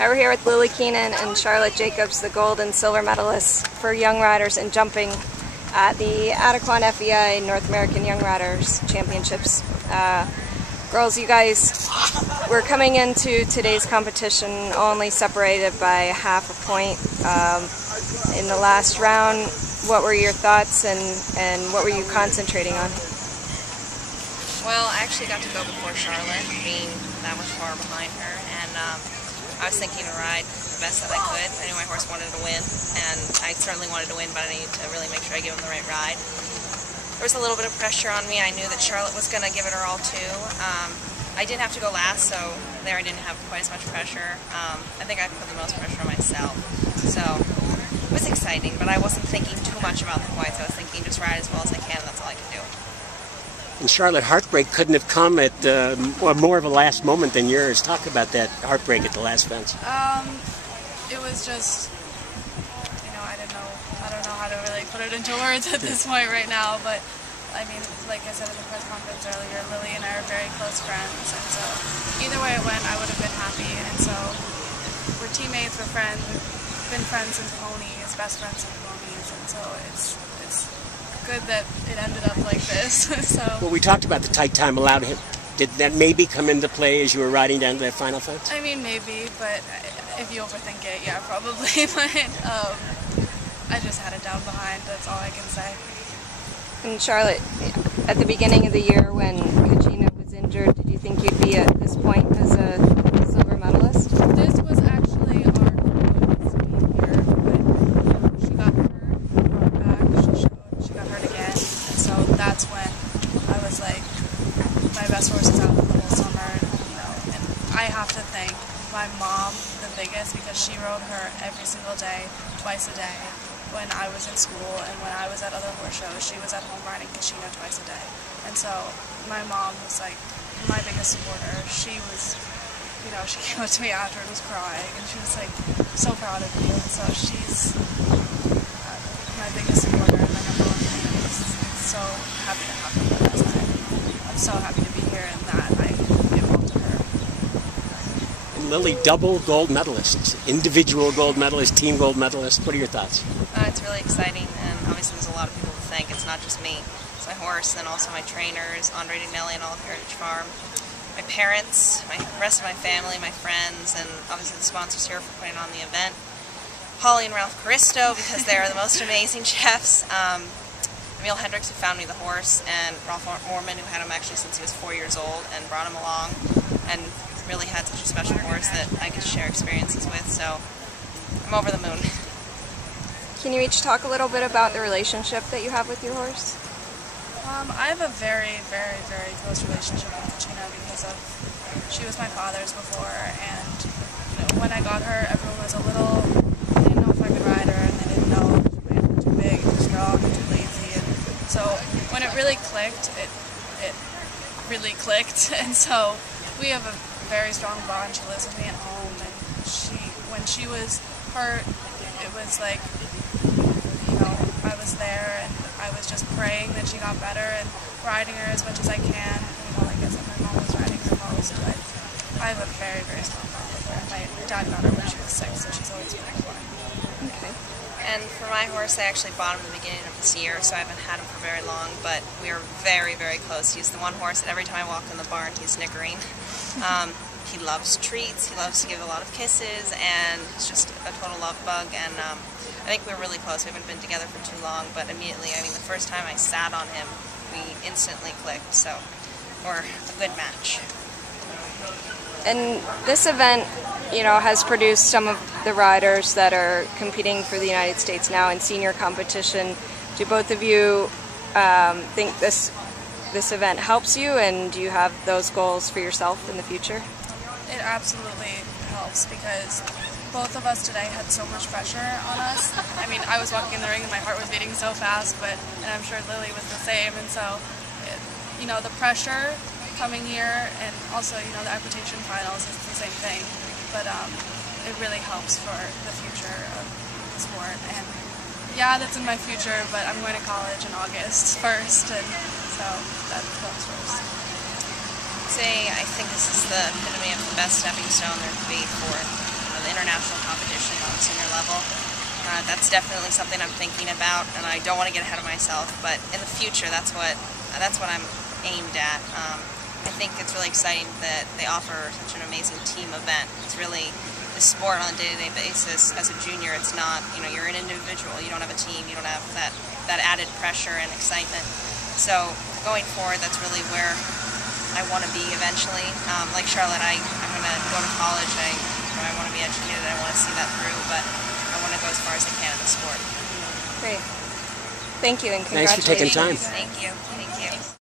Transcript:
We're here with Lillie Keenan and Charlotte Jacobs, the gold and silver medalists for young riders in jumping at the Adequan FEI North American Young Riders Championships. Girls, you guys were coming into today's competition only separated by half a point in the last round. What were your thoughts and what were you concentrating on? Well, I actually got to go before Charlotte, being that much far behind her, and I was thinking to ride the best that I could. I knew my horse wanted to win, and I certainly wanted to win, but I needed to really make sure I give him the right ride. There was a little bit of pressure on me. I knew that Charlotte was going to give it her all too. I did have to go last, so there I didn't have quite as much pressure. I think I put the most pressure on myself. So it was exciting, but I wasn't thinking too much about the points. I was thinking just ride as well as I can, and that's all I could do. And Charlotte, heartbreak couldn't have come at more of a last moment than yours. Talk about that heartbreak at the last fence. It was just, I don't know how to really put it into words at this point right now, but I mean, like I said in the press conference earlier, Lillie and I are very close friends, and so either way it went, I would have been happy, and so we're teammates, we're friends, we've been friends since ponies, best friends since ponies, and so it's good that it ended up like this. So. Well, we talked about the tight time allowed him. Did that maybe come into play as you were riding down to that final fence? I mean, maybe, but if you overthink it, yeah, probably. But I just had it down behind. That's all I can say. And Charlotte, at the beginning of the year when Kachina was injured, did you think you'd be at this point as a silver medalist? This was actually our goal here, but she got hurt, brought back, she got hurt again, and so that's when I was like, my best horse is out the whole summer, and I have to thank my mom the biggest, because she rode her every single day, twice a day. When I was in school and when I was at other horse shows, she was at home riding Kachina twice a day. And so my mom was like my biggest supporter. She was, she came up to me after and was crying, and she was like so proud of me. And so she's my biggest supporter and my number one fan. I'm so happy to have her with us. I'm so happy to be here, and that I give all to her. Lillie, double gold medalists, individual gold medalist, team gold medalist. What are your thoughts? It's really exciting, and obviously there's a lot of people to thank. It's not just me. It's my horse, and also my trainers, Andre Dinelli and Olive Heritage Farm, my parents, the rest of my family, my friends, and obviously the sponsors here for putting on the event. Holly and Ralph Caristo, because they are the most amazing chefs. Emil Hendricks, who found me the horse, and Ralph Moorman, who had him actually since he was 4 years old and brought him along, and really had such a special horse that I could share experiences with, so I'm over the moon. Can you each talk a little bit about the relationship that you have with your horse? I have a very, very, very close relationship with Kachina because she was my father's before, and when I got her, everyone was a little, they didn't know if I could ride her, and they didn't know if she was too big, too strong, too lazy, and so when it really clicked, it really clicked, and so we have a very strong bond. She lives with me at home, and when she was hurt, it was like, I was there, and I was just praying that she got better and riding her as much as I can. Like I said, my mom was riding her most, but I have a very, very strong bond with her. My dad got her when she was 6, so she's always been a one. Okay. And for my horse, I actually bought him at the beginning of this year, so I haven't had him for very long, but we are very, very close. He's the one horse that every time I walk in the barn, he's snickering. He loves treats, he loves to give a lot of kisses, and he's just a total love bug, and I think we're really close. We haven't been together for too long, but immediately, the first time I sat on him, we instantly clicked, so we're a good match. And this event, has produced some of the riders that are competing for the United States now in senior competition. Do both of you think this event helps you, and do you have those goals for yourself in the future? It absolutely helps, because both of us today had so much pressure on us. I was walking in the ring and my heart was beating so fast, and I'm sure Lillie was the same, and so, the pressure coming here, and also, the equitation finals is the same thing, but it really helps for the future of the sport, and yeah, that's in my future, but I'm going to college in August first, and so that comes first. I think this is the epitome of the best stepping stone there could be for the international competition on the senior level. That's definitely something I'm thinking about, and I don't want to get ahead of myself. But in the future, that's what I'm aimed at. I think it's really exciting that they offer such an amazing team event. It's really the sport on a day-to-day basis. As a junior, it's not, you're an individual. You don't have a team. You don't have that added pressure and excitement. So going forward, that's really where I want to be eventually. Like Charlotte, I'm going to go to college. I want to be educated. I want to see that through, but I want to go as far as I can in the sport. Great. Thank you and Thanks congratulations. for taking time. Thank you. Thank you.